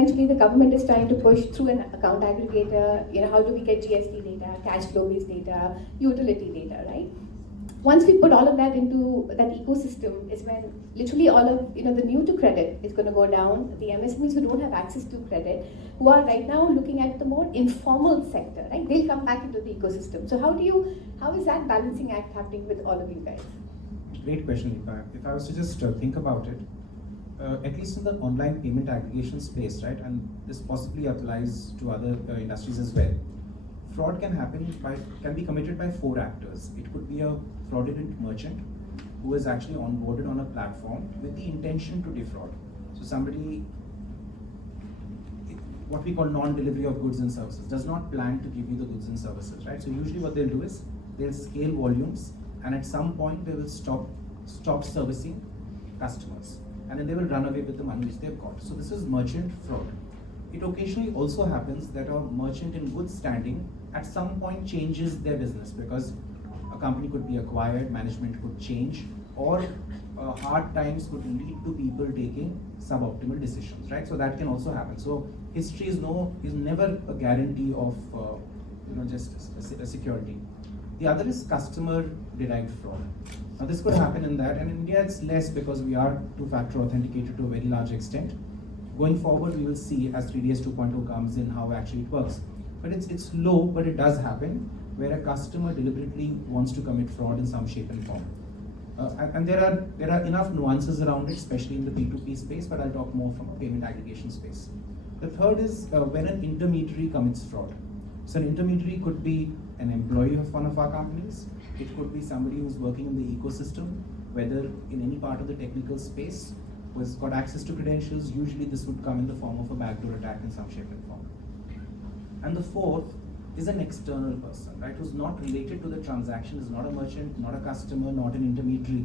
eventually the government is trying to push through an account aggregator, how do we get GST data, cash flow based data, utility data, right? Once we put all of that into that ecosystem is when literally all of the new to credit is going to go down. The MSMEs who don't have access to credit, who are right now looking at the more informal sector, right? They'll come back into the ecosystem. So how is that balancing act happening with all of you guys? Great question, Deepa. If I was to just think about it, at least in the online payment aggregation space, right, and this possibly applies to other industries as well. Fraud can be committed by 4 actors. It could be a fraudulent merchant who is actually onboarded on a platform with the intention to defraud. So somebody, what we call non-delivery of goods and services, does not plan to give you the goods and services, right? So usually what they'll do is they'll scale volumes, and at some point they will stop servicing customers, and then they will run away with the money which they've got. So this is merchant fraud. It occasionally also happens that a merchant in good standing at some point changes their business, because a company could be acquired, management could change, or hard times could lead to people taking suboptimal decisions, right? So that can also happen. So history is never a guarantee of just a security. The other is customer derived fraud. Now this could happen in that, and in India it's less because we are two-factor authenticated to a very large extent. Going forward, we will see as 3DS 2.0 comes in how actually it works. But it's low, but it does happen where a customer deliberately wants to commit fraud in some shape and form. And there are enough nuances around it, especially in the P2P space, but I'll talk more from a payment aggregation space. The third is when an intermediary commits fraud. So an intermediary could be an employee of one of our companies. It could be somebody who's working in the ecosystem, whether in any part of the technical space, who has got access to credentials. Usually this would come in the form of a backdoor attack in some shape and form. And the fourth is an external person, right, who's not related to the transaction, is not a merchant, not a customer, not an intermediary.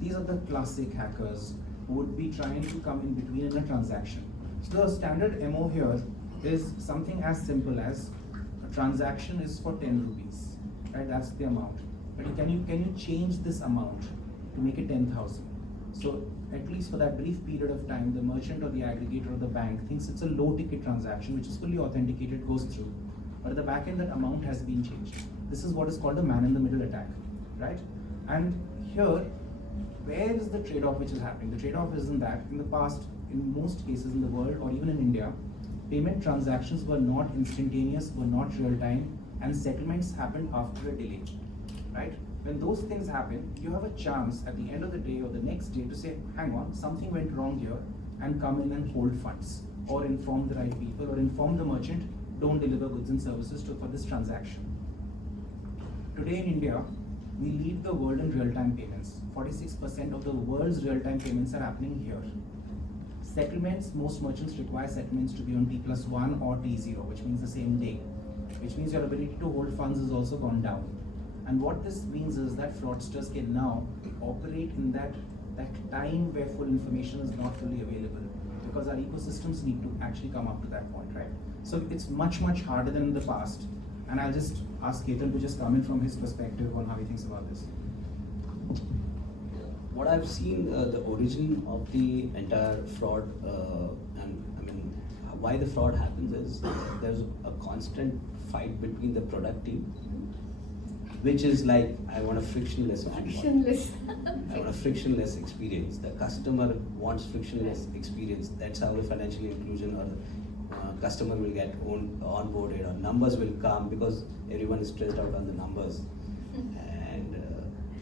These are the classic hackers who would be trying to come in between in a transaction. So the standard MO here is something as simple as a transaction is for 10 rupees, right? That's the amount. But can you change this amount to make it 10,000? So at least for that brief period of time, the merchant or the aggregator or the bank thinks it's a low ticket transaction which is fully authenticated, goes through. But at the back end, that amount has been changed. This is what is called a man-in-the-middle attack, right? And here, where is the trade-off which is happening? The trade-off is in that in the past, in most cases in the world or even in India, payment transactions were not instantaneous, were not real-time, and settlements happened after a delay, right? When those things happen, you have a chance at the end of the day or the next day to say, hang on, something went wrong here, and come in and hold funds, or inform the right people, or inform the merchant, don't deliver goods and services for this transaction. Today in India, we lead the world in real-time payments. 46% of the world's real-time payments are happening here. Settlements, most merchants require settlements to be on T+1 or T0, which means the same day, which means your ability to hold funds has also gone down. And what this means is that fraudsters can now operate in that time where full information is not fully available, because our ecosystems need to actually come up to that point, right? So it's much, much harder than in the past. And I'll just ask Ketan to just come in from his perspective on how he thinks about this. What I've seen, the origin of the entire fraud, and I mean, why the fraud happens is there's a constant fight between the product team, which is like, I want a frictionless experience. The customer wants frictionless experience. That's how the financial inclusion or customer will get onboarded, or numbers will come, because everyone is stressed out on the numbers. And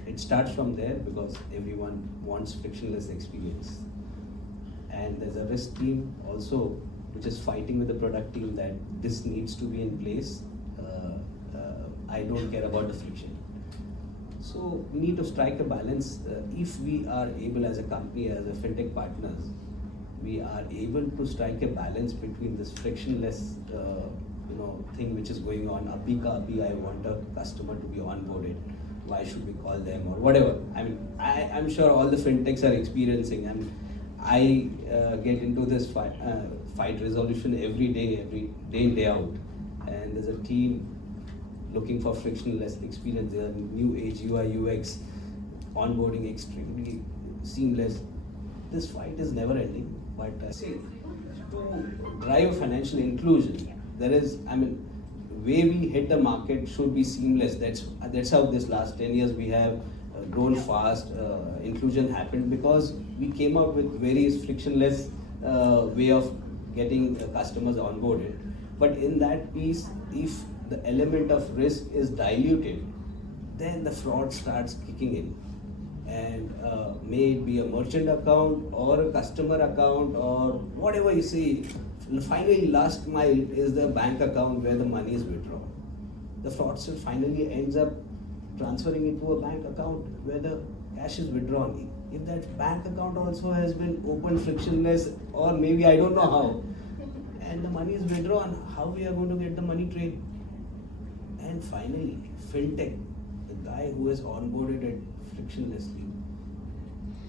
it starts from there because everyone wants frictionless experience. And there's a risk team also which is fighting with the product team that this needs to be in place. I don't care about the friction. So we need to strike a balance. If we are able as a company, as a fintech partners, we are able to strike a balance between this frictionless thing which is going on. I want a customer to be onboarded. Why should we call them or whatever? I mean, I'm sure all the fintechs are experiencing, and I get into this fight resolution every day in, day out. And there's a team looking for frictionless experience. There are new age UI, UX, onboarding extremely seamless. This fight is never ending, but See, to drive financial inclusion, there is, I mean, way we hit the market should be seamless. That's how this last 10 years we have grown fast. Inclusion happened because we came out with various frictionless way of getting customers onboarded. But in that piece, if the element of risk is diluted, then the fraud starts kicking in. And may it be a merchant account or a customer account or whatever you see, finally last mile is the bank account where the money is withdrawn. The fraudster finally ends up transferring into a bank account where the cash is withdrawn. If that bank account also has been opened frictionless, or maybe I don't know how, and the money is withdrawn, how we are going to get the money trailed? And finally, fintech, the guy who has onboarded it frictionlessly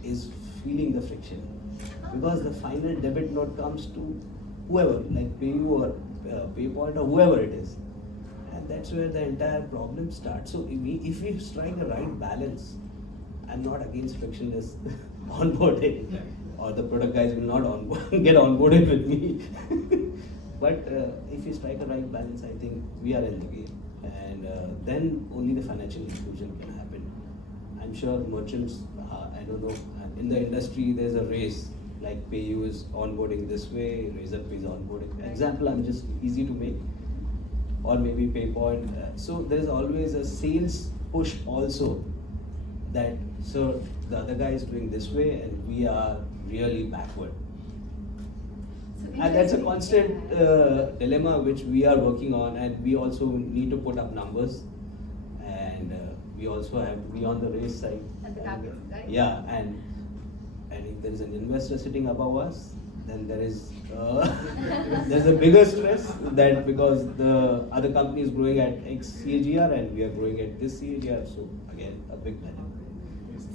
is feeling the friction, because the final debit note comes to whoever, like PayU or PayPoint or whoever it is, and that's where the entire problem starts. So if we strike a right balance, I'm not against frictionless onboarding, or the product guys will not get onboarded with me. But if we strike a right balance, I think we are in the game, and then only the financial inclusion can happen. I'm sure merchants, I don't know, in the industry there's a race, like PayU is onboarding this way, Razorpay is onboarding. Example, I'm just easy to make, or maybe PayPoint. So there's always a sales push also, that so the other guy is doing this way and we are really backward. And that's a constant dilemma which we are working on, and we also need to put up numbers, and we also have to be on the race side. And the targets, right? Yeah, and if there is an investor sitting above us, then there is there's a bigger stress, that because the other company is growing at X CAGR and we are growing at this CAGR, so again a big dilemma.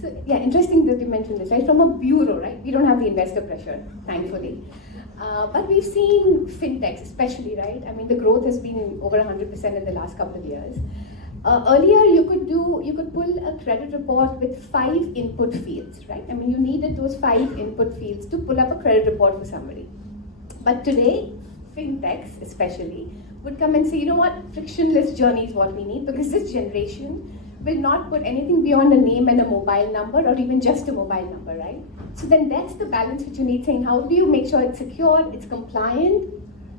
So yeah, interesting that you mentioned this, right? From a bureau, right? We don't have the investor pressure, thankfully. But we've seen fintechs, especially, right? I mean, the growth has been over 100% in the last couple of years. Earlier, you could pull a credit report with 5 input fields, right? I mean, you needed those 5 input fields to pull up a credit report for somebody. But today, fintechs, especially, would come and say, you know what, frictionless journey is what we need, because this generation will not put anything beyond a name and a mobile number, or even just a mobile number, right? So then that's the balance which you need, saying how do you make sure it's secure, it's compliant,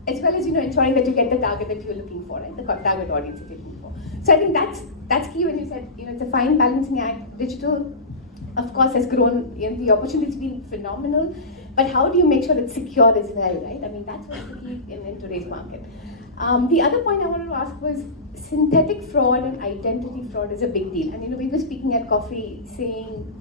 as well as ensuring that you get the target that you're looking for, right? The target audience that you're looking for. So I think that's key when you said it's a fine balancing act. Digital, of course, has grown. The opportunity's been phenomenal, but how do you make sure it's secure as well, right? I mean, that's what's the key in today's market. The other point I wanted to ask was synthetic fraud and identity fraud is a big deal. And we were speaking at coffee saying,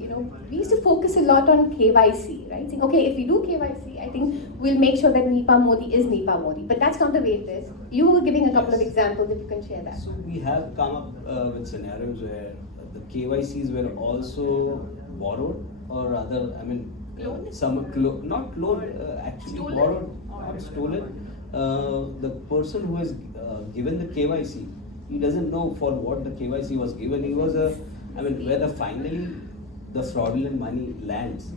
we used to focus a lot on KYC, right? Saying, okay, if we do KYC, I think we'll make sure that Nipa Modi is Nipa Modi. But that's not the way it is. You were giving a couple of examples, if you can share that. So we have come up with scenarios where the KYCs were also borrowed, or rather, not loaned, actually Stolen? borrowed, not stolen. The person who has given the KYC, he doesn't know for what the KYC was given. He was whether finally the fraudulent money lands,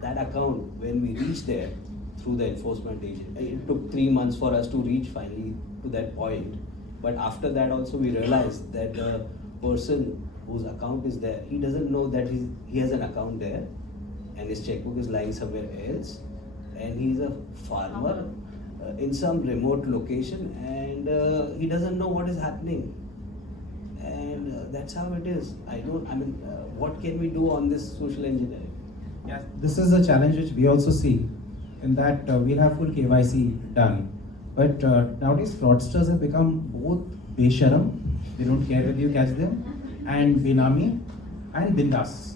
that account, when we reach there through the enforcement agent, it took 3 months for us to reach finally to that point. But after that also we realized that the person whose account is there, he doesn't know that he has an account there, and his checkbook is lying somewhere else, and he's a farmer in some remote location, and he doesn't know what is happening, and that's how it is. What can we do on this social engineering? Yeah, this is a challenge which we also see, in that we have full KYC done, but nowadays fraudsters have become both besharam, they don't care whether you catch them, and benami and bindas,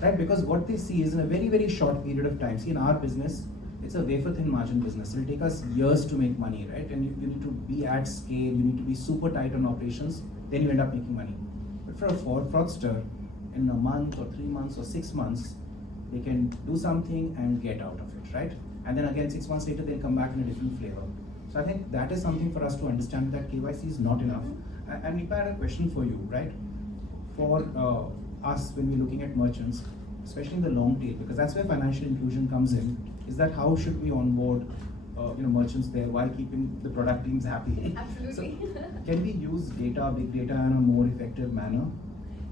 right? Because what they see is in a very, very short period of time. See, in our business, it's a wafer thin margin business. It'll take us years to make money, right? And you need to be at scale, you need to be super tight on operations, then you end up making money. But for a fraudster, in a month or 3 months or 6 months, they can do something and get out of it, right? And then again, 6 months later, they'll come back in a different flavor. So I think that is something for us to understand, that KYC is not enough. And Nipa, I had a question for you, right? For us, when we're looking at merchants, especially in the long tail, because that's where financial inclusion comes in, is that how should we onboard merchants there while keeping the product teams happy. Absolutely. So, can we use data, big data, in a more effective manner?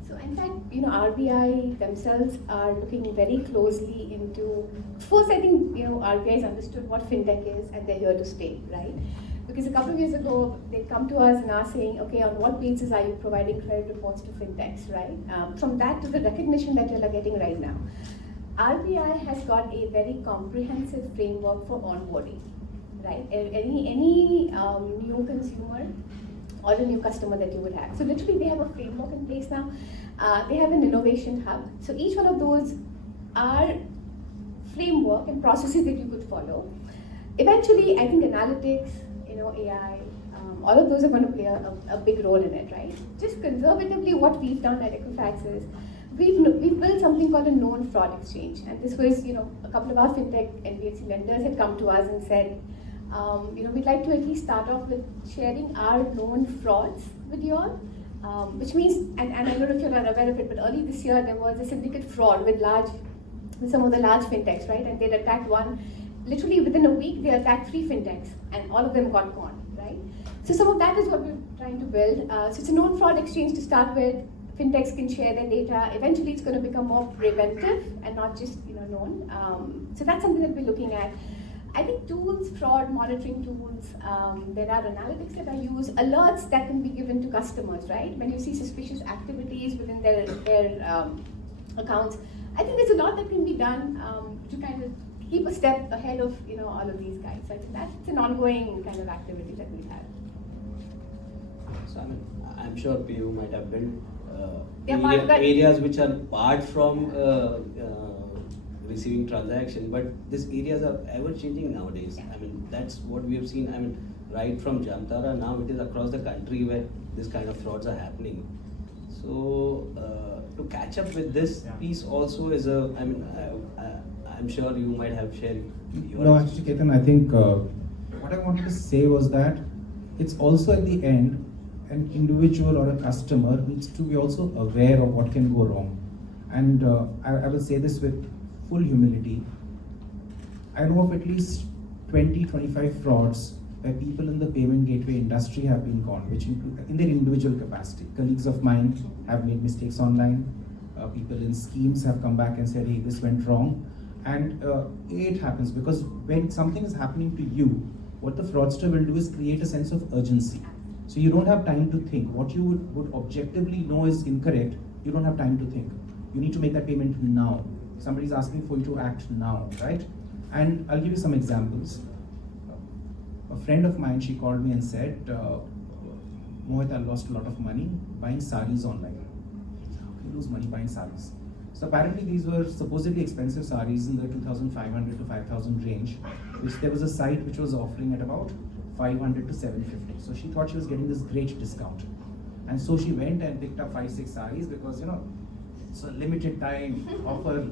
So in fact, RBI themselves are looking very closely into. First, I think RBI has understood what fintech is, and they're here to stay, right? Because a couple of years ago, they come to us and are saying, okay, on what basis are you providing credit reports to fintechs, right? From that to the recognition that you're getting right now, RBI has got a very comprehensive framework for onboarding, right? Any new consumer or a new customer that you would have. So literally they have a framework in place now. They have an innovation hub. So each one of those are framework and processes that you could follow. Eventually, I think analytics, AI, all of those are going to play a big role in it, right? Just conservatively, what we've done at Equifax is we've built something called a known fraud exchange. And this was, a couple of our fintech NBFC lenders had come to us and said, we'd like to at least start off with sharing our known frauds with you all, which means, and I don't know if you're not aware of it, but early this year there was a syndicate fraud with some of the large fintechs, right? And they'd attacked one, literally within a week they attacked 3 fintechs, and all of them got caught, right? So some of that is what we're trying to build. So it's a known fraud exchange to start with. Fintechs can share their data. Eventually it's going to become more preventive and not just known. So that's something that we're looking at. I think tools, fraud monitoring tools, there are analytics that are used, alerts that can be given to customers, right? When you see suspicious activities within their accounts, I think there's a lot that can be done to kind of keep a step ahead of all of these guys. So I think that's an ongoing kind of activity that we have. So I'm sure PU might have built areas which are apart from receiving transaction, but these areas are ever changing nowadays. Yeah. That's what we have seen. Right from Jamtara, now it is across the country where this kind of frauds are happening. So to catch up with this piece also is I'm sure you might have shared your. No, actually, Ketan, I think what I wanted to say was that it's also at the end, an individual or a customer needs to be also aware of what can go wrong. And I will say this with full humility. I know of at least 20-25 frauds where people in the payment gateway industry have been caught, which include in their individual capacity. Colleagues of mine have made mistakes online. People in schemes have come back and said, hey, this went wrong. And it happens because when something is happening to you, what the fraudster will do is create a sense of urgency. So you don't have time to think. What you would objectively know is incorrect, you don't have time to think. You need to make that payment now. Somebody's asking for you to act now, right? And I'll give you some examples. A friend of mine, she called me and said, Mohit, I lost a lot of money buying saris online. How can you lose money buying saris? So apparently these were supposedly expensive saris in the 2,500 to 5,000 range, which there was a site which was offering at about 500 to 750. So she thought she was getting this great discount. And so she went and picked up 5-6 saris because, it's a limited time offer,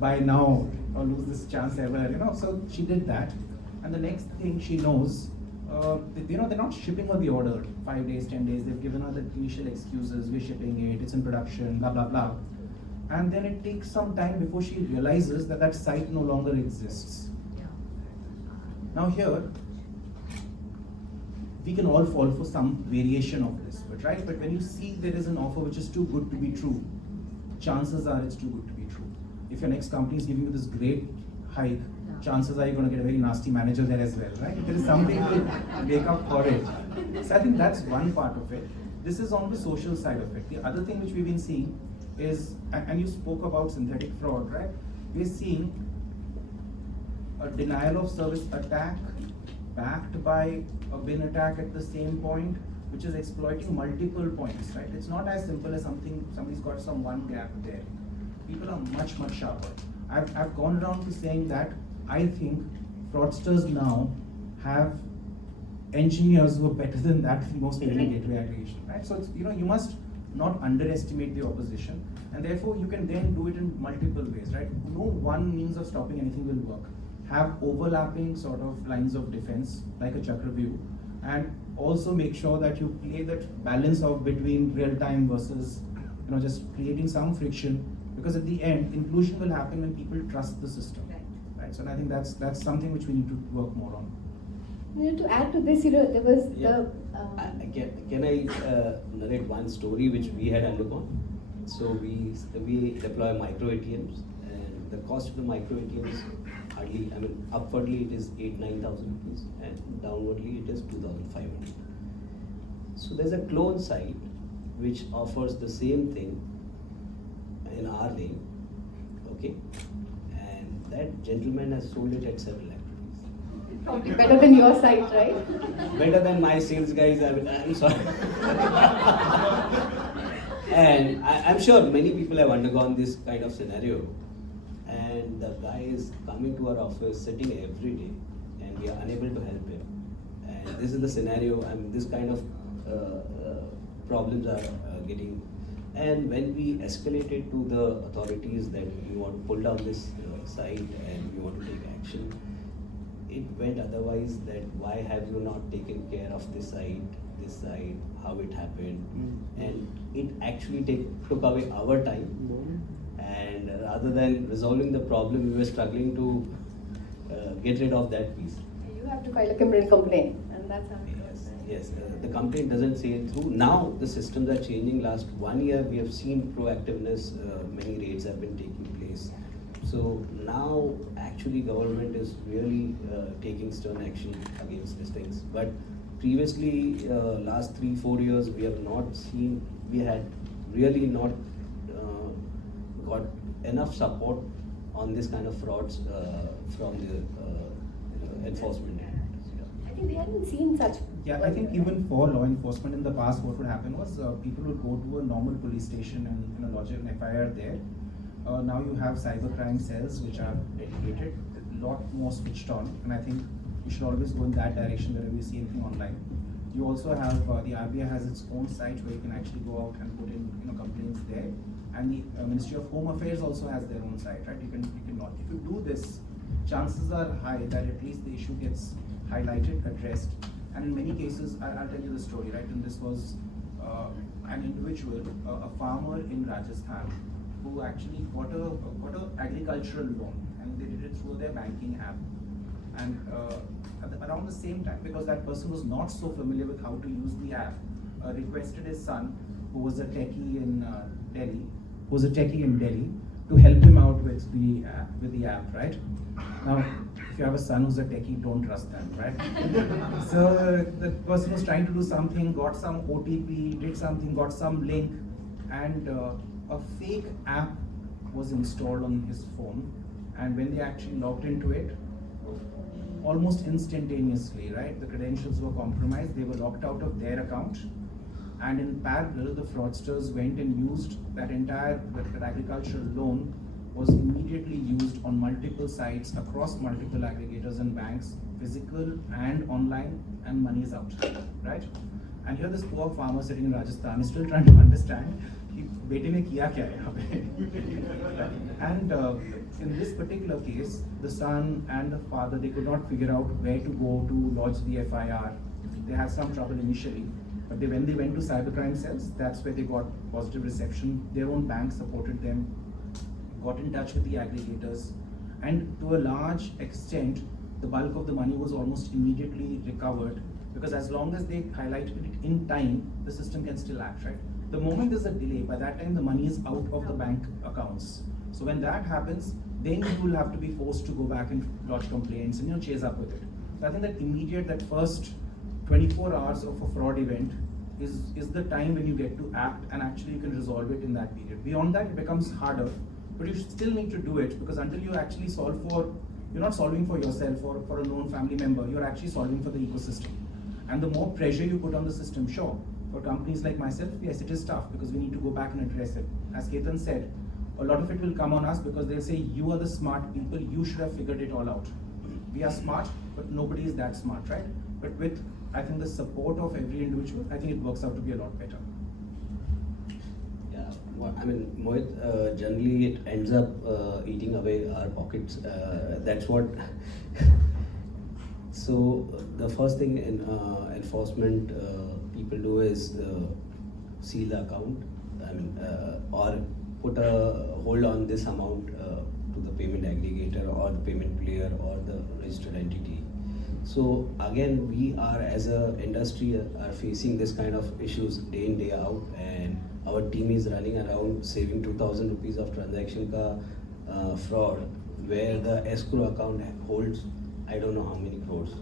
buy now or lose this chance ever, So she did that. And the next thing she knows, they're not shipping her the order 5 days, 10 days. They've given her the initial excuses, we're shipping it, it's in production, blah, blah, blah. And then it takes some time before she realizes that site no longer exists. Now here, we can all fall for some variation of this, but when you see there is an offer which is too good to be true, chances are it's too good to be true. If your next company is giving you this great hike, chances are you're going to get a very nasty manager there as well, right? If there is something to make up for it. So I think that's one part of it. This is on the social side of it. The other thing which we've been seeing is, and you spoke about synthetic fraud, right? We're seeing a denial of service attack backed by a bin attack at the same point, which is exploiting multiple points, right? It's not as simple as somebody's got some one gap there. People are much, much sharper. I've gone around to saying that I think fraudsters now have engineers who are better than that in most payment gateway aggregation, right? So it's, you must not underestimate the opposition, and therefore you can then do it in multiple ways, right? No one means of stopping anything will work. Have overlapping sort of lines of defense, like a Chakravyuh, and also make sure that you play that balance of between real time versus just creating some friction, because at the end inclusion will happen when people trust the system, right? So I think that's something which we need to work more on. To add to this, there was Yeah. the. Can I narrate one story which we had undergone? So we deploy micro ATMs, and the cost of the micro ATMs hardly, I mean, upwardly it is 8,000-9,000 rupees, and downwardly it is 2,500. So there's a clone site which offers the same thing in our name, okay, and that gentleman has sold it at 7 lakh rupees. Probably better than your site, right? Better than my sales guys. I mean, I'm sorry. And I'm sure many people have undergone this kind of scenario. And the guy is coming to our office, sitting every day, and we are unable to help him. And this is the scenario. I mean, this kind of problems are getting. And when we escalated to the authorities that we want to pull down this site and we want to take action, it went otherwise, that why have you not taken care of this site, how it happened, and it actually took away our time, and rather than resolving the problem, we were struggling to get rid of that piece. You have to file a criminal complaint, and that's how it goes. Yes, the complaint doesn't see it through. Now the systems are changing. Last 1 year we have seen proactiveness, many raids have been taking place. So now actually government is really taking stern action against these things. But previously, last 3-4 years, we have not seen, we had really not got enough support on this kind of frauds from the enforcement. I think we haven't seen such. Yeah, I think even for law enforcement in the past, what would happen was people would go to a normal police station and lodge an FIR there. Now you have cybercrime cells which are dedicated, a lot more switched on, and I think you should always go in that direction whenever you see anything online. You also have the RBI has its own site where you can actually go out and put in complaints there, and the Ministry of Home Affairs also has their own site, right? You can lodge. If you do this, chances are high that at least the issue gets highlighted, addressed, and in many cases, I'll tell you the story, right? And this was an individual, a farmer in Rajasthan, who actually got a agricultural loan, and they did it through their banking app. And around the same time, because that person was not so familiar with how to use the app, requested his son, who was a techie in Delhi, to help him out with the app, right? Now, if you have a son who's a techie, don't trust them, right? So the person was trying to do something, got some OTP, did something, got some link, and a fake app was installed on his phone. And when they actually logged into it, almost instantaneously, right, the credentials were compromised, they were locked out of their account. And in parallel, the fraudsters went and used that entire agricultural loan was immediately used on multiple sites across multiple aggregators and banks, physical and online, and money is out, right? And here this poor farmer sitting in Rajasthan is still trying to understand कि बेटे ने किया क्या यहाँ पे. And in this particular case, the son and the father, they could not figure out where to go to lodge the FIR. They had some trouble initially, but when they went to cybercrime cells, that's where they got positive reception. Their own bank supported them, got in touch with the aggregators, and to a large extent, the bulk of the money was almost immediately recovered, because as long as they highlighted it in time, the system can still act, right? The moment there's a delay, by that time the money is out of the bank accounts. So when that happens, then you will have to be forced to go back and lodge complaints and chase up with it. So I think that first 24 hours of a fraud event is the time when you get to act, and actually you can resolve it in that period. Beyond that, it becomes harder, but you still need to do it, because until you actually you're not solving for yourself or for a known family member, you're actually solving for the ecosystem. And the more pressure you put on the system, sure, for companies like myself, yes, it is tough, because we need to go back and address it. As Ketan said, a lot of it will come on us, because they'll say, you are the smart people, you should have figured it all out. We are smart, but nobody is that smart, right? But with, I think, the support of every individual, I think it works out to be a lot better. Yeah, well, I mean, Mohit, generally it ends up eating away our pockets. That's what. So the first thing in enforcement people do is seal the account. I mean, or put a hold on this amount to the payment aggregator or the payment player or the registered entity. So again, we are as a industry are facing this kind of issues day in day out, and our team is running around saving 2,000 rupees of transaction fraud, where the escrow account holds I don't know how many crores,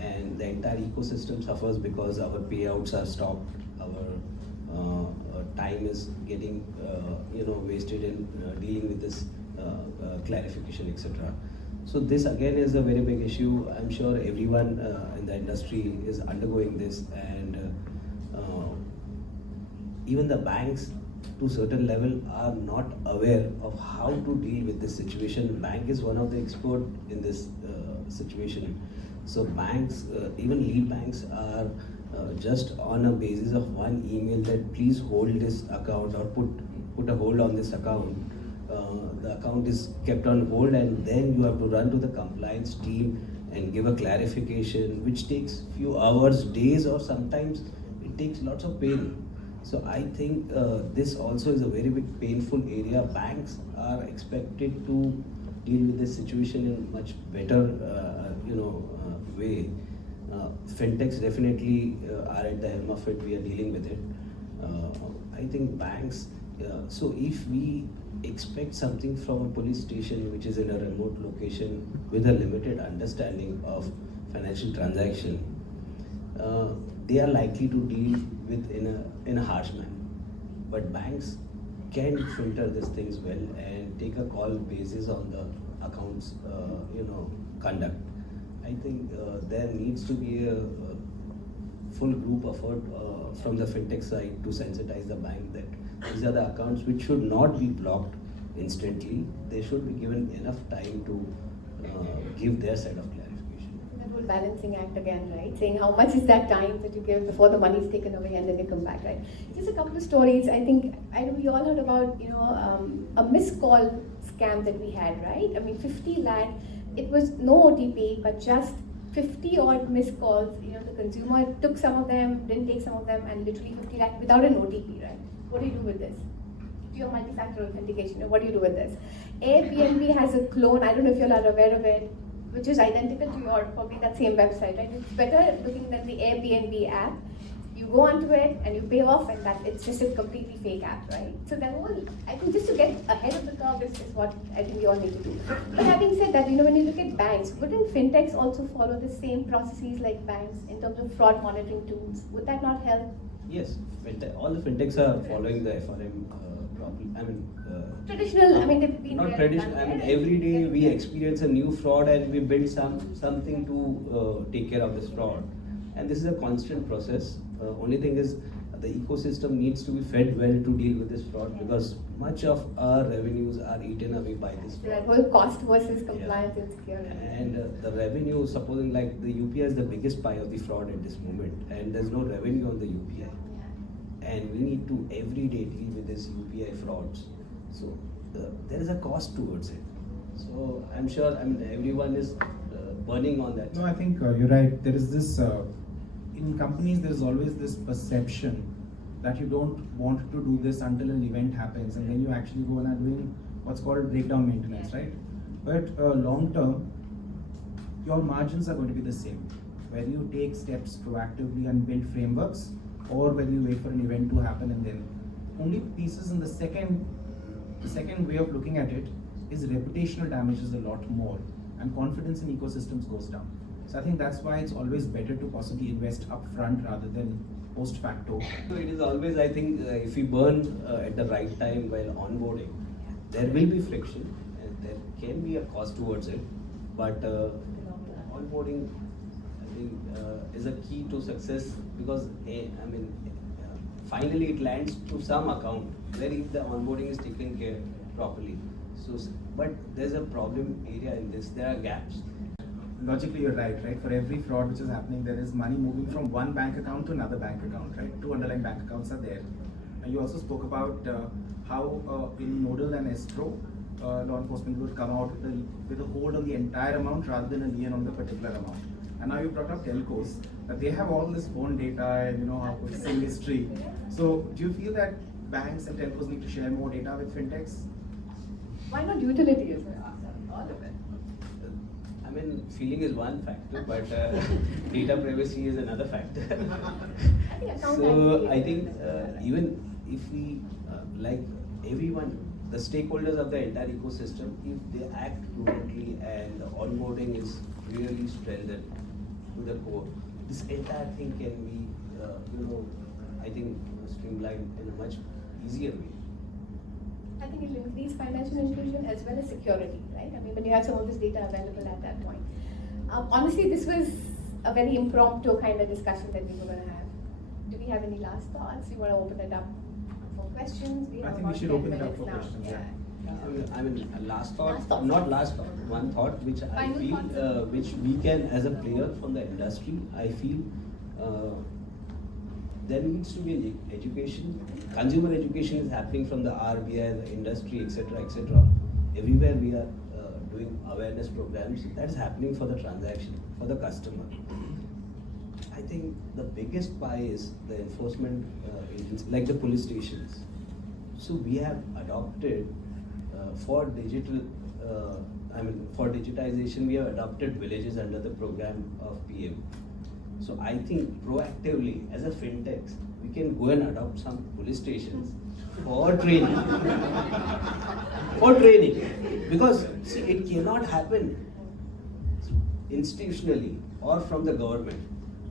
and the entire ecosystem suffers because our payouts are stopped, our time is getting wasted in dealing with this clarification, etc. So this again is a very big issue. I'm sure everyone in the industry is undergoing this, and even the banks to certain level are not aware of how to deal with this situation. Bank is one of the expert in this situation. So banks, even lead banks are just on a basis of one email that please hold this account or put a hold on this account. The account is kept on hold, and then you have to run to the compliance team and give a clarification, which takes few hours, days, or sometimes it takes lots of pain. So I think this also is a very big painful area. Banks are expected to deal with this situation in much better way. Fintechs definitely are at the helm of it. We are dealing with it. I think banks. So if we expect something from a police station which is in a remote location with a limited understanding of financial transaction, they are likely to deal with in a harsh manner. But banks can filter these things well and take a call basis on the accounts conduct. I think there needs to be a full group effort from the fintech side to sensitize the bank that these are the accounts which should not be blocked instantly. They should be given enough time to give their side of clarification. That whole balancing act again, right? Saying how much is that time that you give before the money is taken away and then you come back, right? Just a couple of stories. I know we all heard about a missed call scam that we had, right? I mean, 50 lakh. It was no OTP, but just 50 odd missed calls. The consumer took some of them, didn't take some of them, and literally 50 lakh without an OTP, right? What do you do with this? Do your multi-factor authentication. What do you do with this? Airbnb has a clone. I don't know if you all are aware of it, which is identical to your probably that same website, right? It's better looking than the Airbnb app. You go onto it and you pay off, and that it's just a completely fake app, right? So that whole, I think, just to get ahead of the curve is what I think we all need to do. But having said that, when you look at banks, wouldn't fintechs also follow the same processes like banks in terms of fraud monitoring tools? Would that not help? Yes, all the fintechs are following the FRM problem. I mean, traditional. I mean, they've been not there, traditional. done I mean, there, every day we yeah. experience a new fraud, and we build something to take care of this fraud. And this is a constant process. Only thing is, the ecosystem needs to be fed well to deal with this fraud, because much of our revenues are eaten away by this fraud. That whole cost versus compliance and security. And the revenue, supposing like the UPI is the biggest pie of the fraud at this moment, and there's no revenue on the UPI. And we need to every day deal with this UPI frauds. So there is a cost towards it. So I'm sure everyone is burning on that. No, I think you're right. There is this, in companies there is always this perception that you don't want to do this until an event happens, and then you actually go and are doing what's called breakdown maintenance, right? But long term, your margins are going to be the same. Whether you take steps proactively and build frameworks, or whether you wait for an event to happen and then only pieces in the second way of looking at it is reputational damage is a lot more, and confidence in ecosystems goes down. So I think that's why it's always better to possibly invest upfront rather than post facto. So it is always, I think, if we burn at the right time while onboarding, there will be friction and there can be a cost towards it. But onboarding, I think, is a key to success, because finally it lands to some account where if the onboarding is taken care properly. So, but there's a problem area in this. There are gaps. Logically, you're right? For every fraud which is happening, there is money moving from one bank account to another bank account, right? Two underlying bank accounts are there. And you also spoke about how in nodal and escrow, law enforcement would come out with a hold on the entire amount rather than a lien on the particular amount. And now you brought up telcos, that they have all this phone data and SIM history. So do you feel that banks and telcos need to share more data with fintechs? Why not utilities? All of it. I mean, feeling is one factor, but data privacy is another factor. I think account So I aggregator think is another. even if we like everyone, the stakeholders of the entire ecosystem, if they act prudently and the onboarding is really strengthened to the core, this entire thing can be, I think streamlined in a much easier way. I think it'll increase financial inclusion as well as security, right? I mean, when you have some of this data available at that point. Honestly, this was a very impromptu kind of discussion that we were going to have. Do we have any last thoughts? We want to open it up for questions. We I have think we about should 10 open it up minutes for now. questions, yeah. I mean, a last thought, Last thought. not last thought, one thought which I Final feel, thoughts. which we can, as a player from the industry, I feel there needs to be an education. Consumer education is happening from the RBI, the industry, etc., etc. Everywhere we are doing awareness programs. That's happening for the transaction, for the customer. I think the biggest pie is the enforcement agents, like the police stations. So we have adopted for digital, for digitization, we have adopted villages under the program of PM. So I think proactively, as a fintech, we can go and adopt some police stations for training. For training, because see, it cannot happen institutionally or from the government.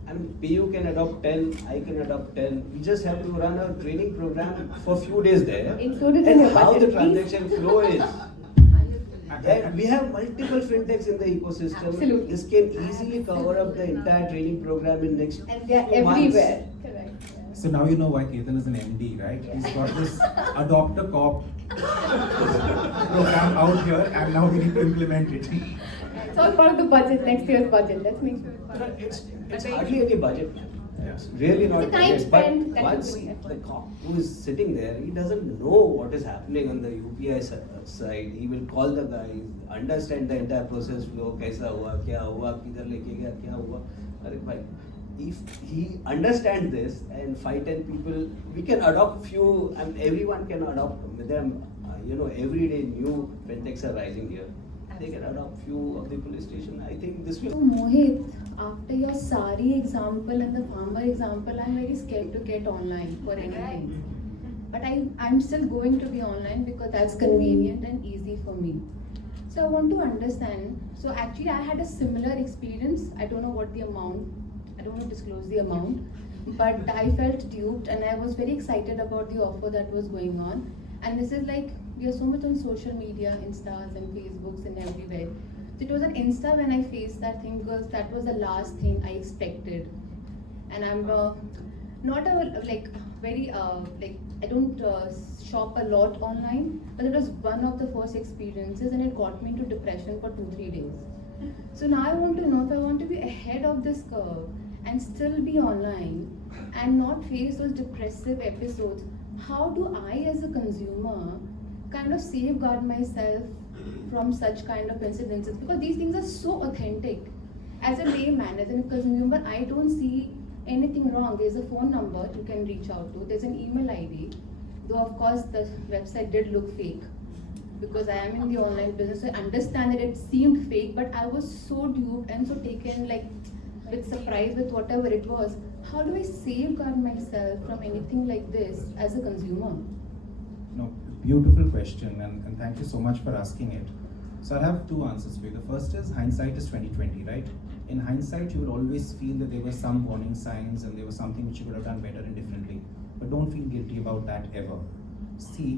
I mean, PU can adopt 10, I can adopt 10. We just have to run a training program for a few days there. Included in And your how budget, the please. transaction flow is. And we have multiple fintechs in the ecosystem. Absolutely. This can easily cover up the entire training program in next And they are few months. everywhere. Correct. Yeah. So now you know why Ketan is an MD, right? Yeah. He's got this adopt a cop program out here, and now we need to implement it. It's all part of the budget, next year's budget. Let's make sure it's part of it. It's hardly any budget. Yeah. It's really not It's a time budget. spent But that once you're putting the effort. cop who is sitting there, he doesn't know what is happening on the UPI side. He will call the guy, understand the entire process flow, kaisa hua, kidhar leke gaya, kya hua. Arey bhai, if he understands this and 5-10 people, we can adopt few, and everyone can adopt with them. Every day new fintechs are rising here. They can adopt few of the police station. I think this So will. Mohit, after your sari example and the farmer example, I'm very scared to get online for anything. But I'm still going to be online because that's convenient and easy for me. So I want to understand. So actually I had a similar experience. I don't know what the amount, I don't want to disclose the amount, but I felt duped and I was very excited about the offer that was going on. And this is like, we are so much on social media, Instas and Facebooks and everywhere. So it was an Insta when I faced that thing because that was the last thing I expected. And I'm not a very I don't shop a lot online, but it was one of the first experiences and it got me into depression for 2-3 days. So now I want to know if I want to be ahead of this curve and still be online and not face those depressive episodes. How do I as a consumer kind of safeguard myself from such kind of incidences? Because these things are so authentic. As a layman, as a consumer, I don't see anything wrong. There's a phone number you can reach out to. There's an email ID. Though of course the website did look fake because I am in the online business. So I understand that it seemed fake, but I was so duped and so taken with surprise with whatever it was. How do I safeguard myself from anything like this as a consumer? No, beautiful question, and thank you so much for asking it. So I have two answers for you. The first is hindsight is 20/20, right? In hindsight, you will always feel that there were some warning signs and there was something which you could have done better and differently. But don't feel guilty about that ever. See,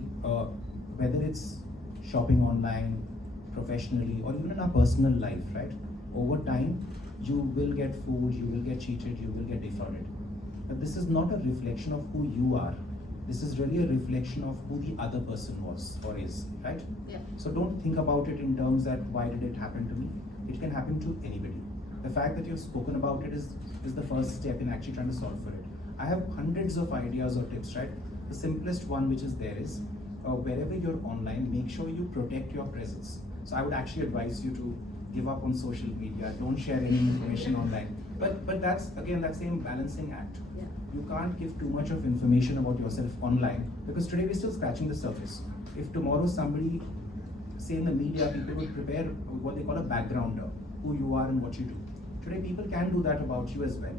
whether it's shopping online, professionally, or even in our personal life, right? Over time, you will get fooled, you will get cheated, you will get defrauded. But this is not a reflection of who you are. This is really a reflection of who the other person was or is, right? Yeah. So don't think about it in terms that why did it happen to me? It can happen to anybody. The fact that you've spoken about it is the first step in actually trying to solve for it. I have hundreds of ideas or tips, right? The simplest one which is there is, wherever you're online, make sure you protect your presence. So I would actually advise you to give up on social media, don't share any information online. But that's, again, that same balancing act. Yeah. You can't give too much of information about yourself online because today we're still scratching the surface. If tomorrow somebody, say in the media, people would prepare what they call a backgrounder. who you are and what you do. Today, people can do that about you as well.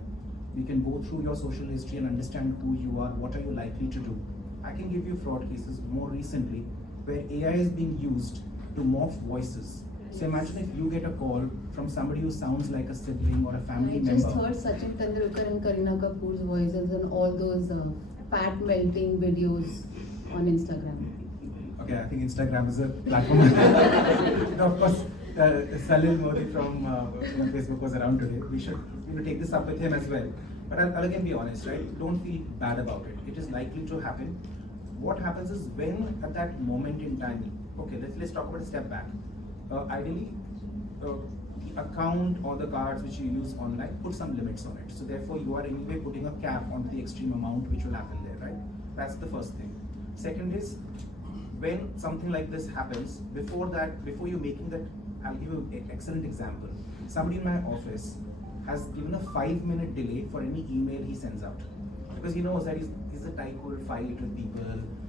We can go through your social history and understand who you are, what are you likely to do. I can give you fraud cases more recently where AI is being used to morph voices. So imagine if you get a call from somebody who sounds like a sibling or a family I member. just heard Sachin Tendulkar and Kareena Kapoor's voices and all those fat melting videos on Instagram. Okay, I think Instagram is a platform. No, of course, Salil Modi from Facebook was around today. We should take this up with him as well. But I'll again be honest, right? Don't feel bad about it. It is likely to happen. What happens is when at that moment in time, okay, let's talk about a step back. Ideally, the account or the cards which you use online, put some limits on it. So therefore, you are anyway putting a cap on the extreme amount which will happen there, right? That's the first thing. Second is, when something like this happens, before you're making that, I'll give you an excellent example. Somebody in my office has given a 5-minute delay for any email he sends out. Because he knows that he's the type who will fight with people,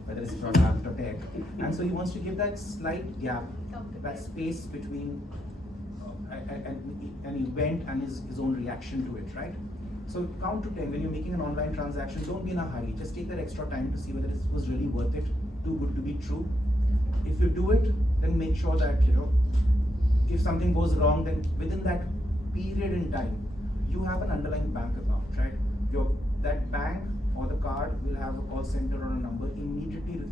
whether it's product or tech. And so he wants to give that slight gap, that space between an event and his own reaction to it, right? So count to 10 when you're making an online transaction. Don't be in a hurry. Just take that extra time to see whether it was really worth it, too good to be true. If you do it, then make sure that, if something goes wrong, then within that period in time, you have an underlying bank account, right? That bank or the card will have a call center or a number. Immediately,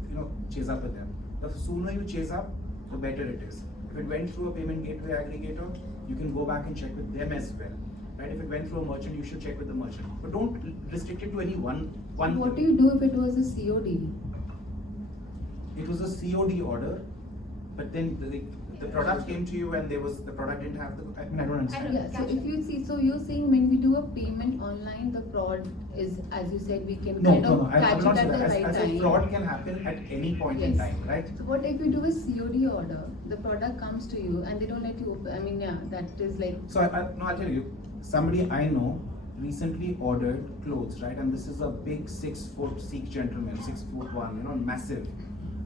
chase up with them. The sooner you chase up, the better it is. If it went through a payment gateway aggregator, you can go back and check with them as well. Right? If it went through a merchant, you should check with the merchant. But don't restrict it to any one What do thing. you do if it was a COD? It was a COD order, but then the product came to you and the product didn't have I don't understand. Yeah, so if you see, so you're saying when we do a payment online, the fraud is, as you said, we can No, kind no, of I'm catch not it saying at the that. right I said time. fraud can happen at any point in Yes. time, right? So what if you do a COD order, the product comes to you and they don't let you open, I mean, yeah, that is like. So I'll tell you, somebody I know recently ordered clothes, right? And this is a big 6-foot Sikh gentleman, 6'1", massive.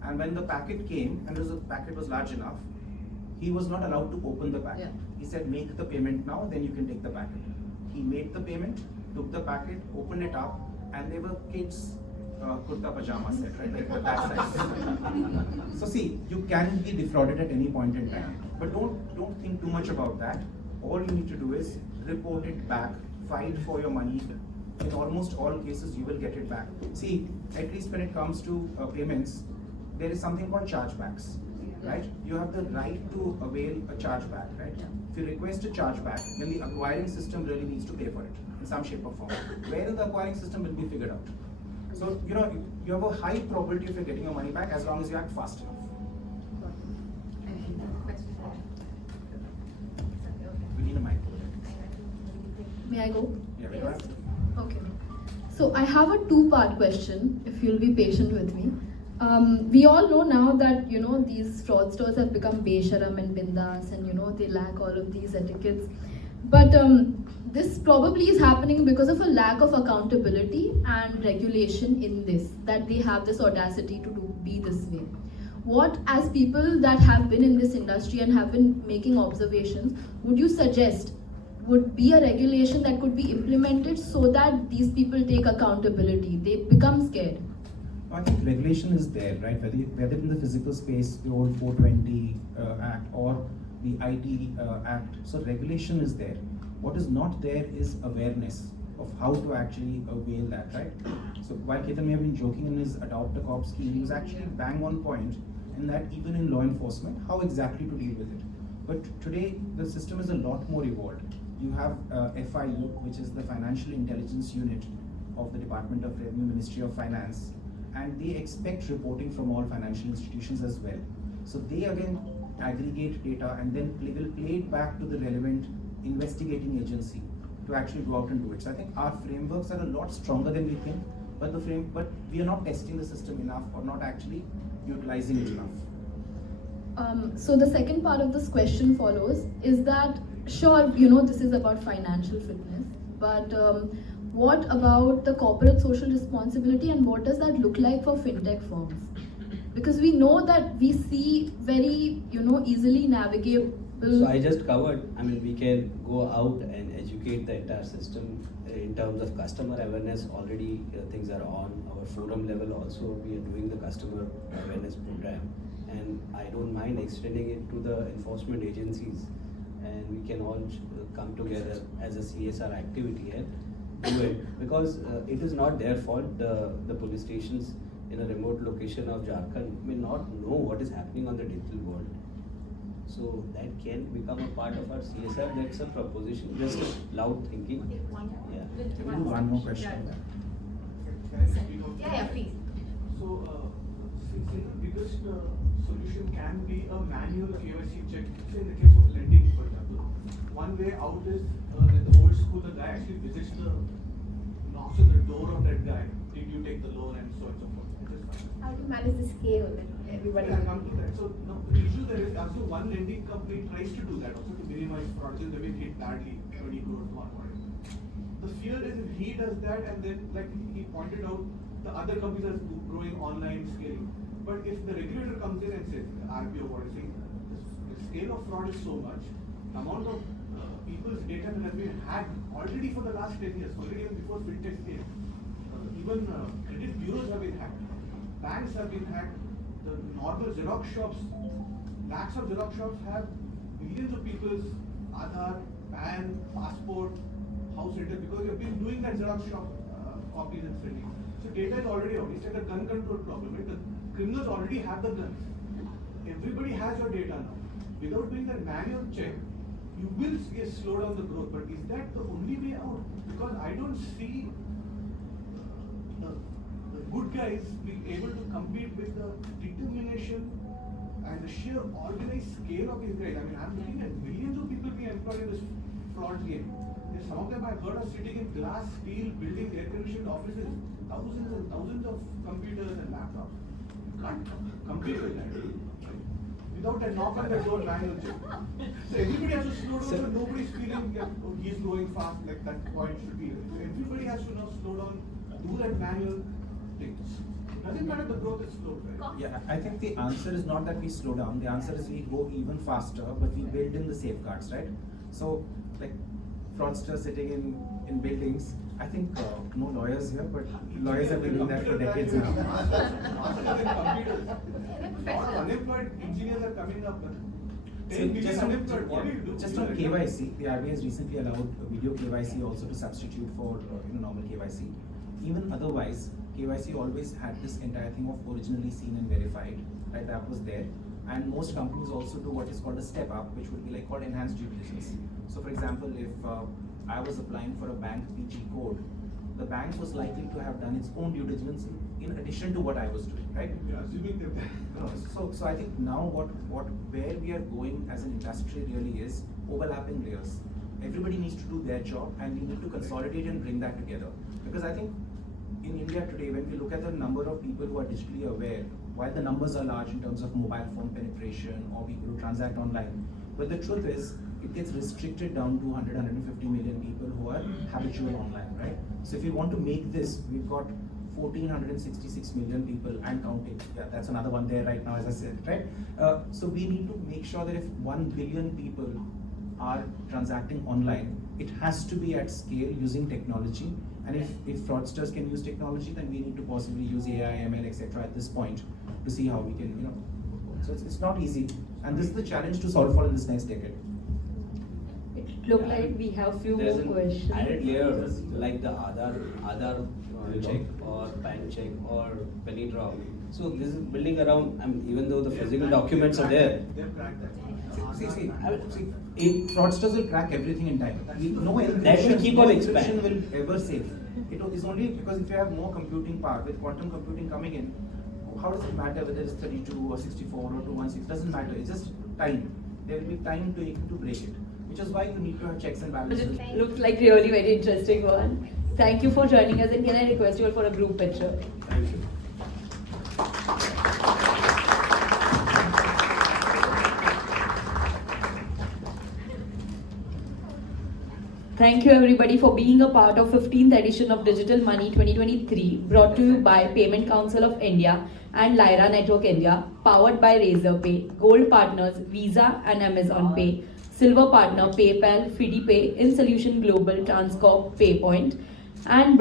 And when the packet came, and the packet was large enough, he was not allowed to open the packet. Yeah. He said, make the payment now, then you can take the packet. He made the payment, took the packet, opened it up, and they were kids' kurta pajama set, right? Like that size. So see, you can be defrauded at any point in time, but don't think too much about that. All you need to do is report it back, fight for your money. In almost all cases, you will get it back. See, at least when it comes to payments, there is something called chargebacks, right? You have the right to avail a chargeback, right? If you request a chargeback, then the acquiring system really needs to pay for it in some shape or form. Where the acquiring system will be figured out. So, you have a high probability of getting your money back as long as you act fast enough. We need a mic. May I go? Yeah, we have. Okay. So I have a two-part question, if you'll be patient with me. We all know now that, these fraudsters have become besharam and bindas and, they lack all of these etiquettes. But this probably is happening because of a lack of accountability and regulation in this, that they have this audacity to be this way. What, as people that have been in this industry and have been making observations, would you suggest would be a regulation that could be implemented so that these people take accountability, they become scared? I think regulation is there, right? Whether in the physical space, the old 420 Act or the IT Act. So regulation is there. What is not there is awareness of how to actually avail that, right? So while Ketan may have been joking in his Adopt a Cop scheme, he was actually bang on point in that even in law enforcement, how exactly to deal with it. But today, the system is a lot more evolved. You have FIU, which is the Financial Intelligence Unit of the Department of Revenue, Ministry of Finance, and they expect reporting from all financial institutions as well. So they again aggregate data and then will play it back to the relevant investigating agency to actually go out and do it. So I think our frameworks are a lot stronger than we think, but we are not testing the system enough or not actually utilizing it enough. So the second part of this question follows is that, sure, this is about financial fitness, but what about the corporate social responsibility and what does that look like for fintech firms? Because we know that we see very, easily people. So I just covered, I mean, we can go out and educate the entire system in terms of customer awareness. Already things are on our forum level also. We are doing the customer awareness program, and I don't mind extending it to the enforcement agencies, and we can all come together as a CSR activity and do it, because it is not their fault. The police stations in a remote location of Jharkhand may not know what is happening on the digital world. So that can become a part of our CSR. That's a proposition, just loud thinking. Yeah. We'll do one more question. Yeah, please. So, since the biggest solution can be a manual KYC check, say in the case of lending, for example, one way out is that the old school, the guy actually visits knocks on the door of that guy. Did you take the loan and so on and so forth. How to manage the scale that everybody. I'll come to that. So now the issue there is also one lending company tries to do that also to minimize fraud. Since they've been hit badly, 20 crores, whatever. The fear is if he does that and then, like he pointed out, the other companies are growing online scaling. But if the regulator comes in and says, the RBO what is saying, the scale of fraud is so much, the amount of people's data that has been hacked already for the last 10 years, already even before fintech came, even credit bureaus have been hacked, banks have been hacked, the normal Xerox shops, lakhs of Xerox shops have millions of people's Aadhaar, PAN, passport, house rental, because you've been doing that Xerox shop copies and sending. So data is already out. It's like a gun control problem. Right? The criminals already have the guns. Everybody has your data now. Without doing that manual check, you will see a slowdown the growth. But is that the only way out? Because I don't see the good guys being able to compete with the determination and the sheer organized scale of these guys. I mean, I'm looking at millions of people being employed in this fraud game. There's some of them I've heard are sitting in glass, steel, building air-conditioned offices, thousands and thousands of computers and laptops. You can't compete with that. Without a knock on the door manual check. So everybody has to slow down, so nobody's feeling that oh, he's going fast, like that point should be. So everybody has to now slow down, do that manual thing. Doesn't matter the growth is slow, right? Yeah, I think the answer is not that we slow down. The answer is we go even faster, but we build in the safeguards, right? So, like fraudsters sitting in buildings. I think no lawyers here, but lawyers have been doing that for decades now. Unemployed engineers are coming up. So just on KYC, the RBI has recently allowed video KYC also to substitute for normal KYC. Even otherwise, KYC always had this entire thing of originally seen and verified, right? That was there. And most companies also do what is called a step up, which would be like called enhanced due diligence. So for example, if I was applying for a bank PG code, the bank was likely to have done its own due diligence in addition to what I was doing, right? Yeah, assuming they're So I think now where we are going as an industry really is overlapping layers. Everybody needs to do their job, and we need to consolidate and bring that together. Because I think in India today, when we look at the number of people who are digitally aware, while the numbers are large in terms of mobile phone penetration or people who transact online, but the truth is, it gets restricted down to 150 million people who are habitual online, right? So if we want to make this, we've got 1,466 million people and counting. Yeah, that's another one there right now, as I said, right? So we need to make sure that if 1 billion people are transacting online, it has to be at scale using technology. And if fraudsters can use technology, then we need to possibly use AI, ML, etc. at this point to see how we can, So it's not easy, and this is the challenge to solve for in this next decade. It look like we have few There's more an questions. added layer like the Aadhaar check or PAN check or penny drop. So this is building around. I mean, even though the physical documents are there. They've cracked that. See, fraudsters will crack everything in time. No That will keep on encryption expanding. will ever save. It is only because if you have more computing power, with quantum computing coming in, how does it matter whether it's 32 or 64 or 216? Doesn't matter. It's just time. There will be time to break it. Which is why you need to have checks and balances. It looks like really very interesting one. Thank you for joining us, and can I request you all for a group picture? Thank you. Thank you everybody for being a part of 15th edition of Digital Money 2023, brought to you by Payment Council of India and Lyra Network India, powered by Razorpay, Gold Partners, Visa and Amazon Pay. Silver partner PayPal, FidiPay, InSolution Global, Transcorp, PayPoint, and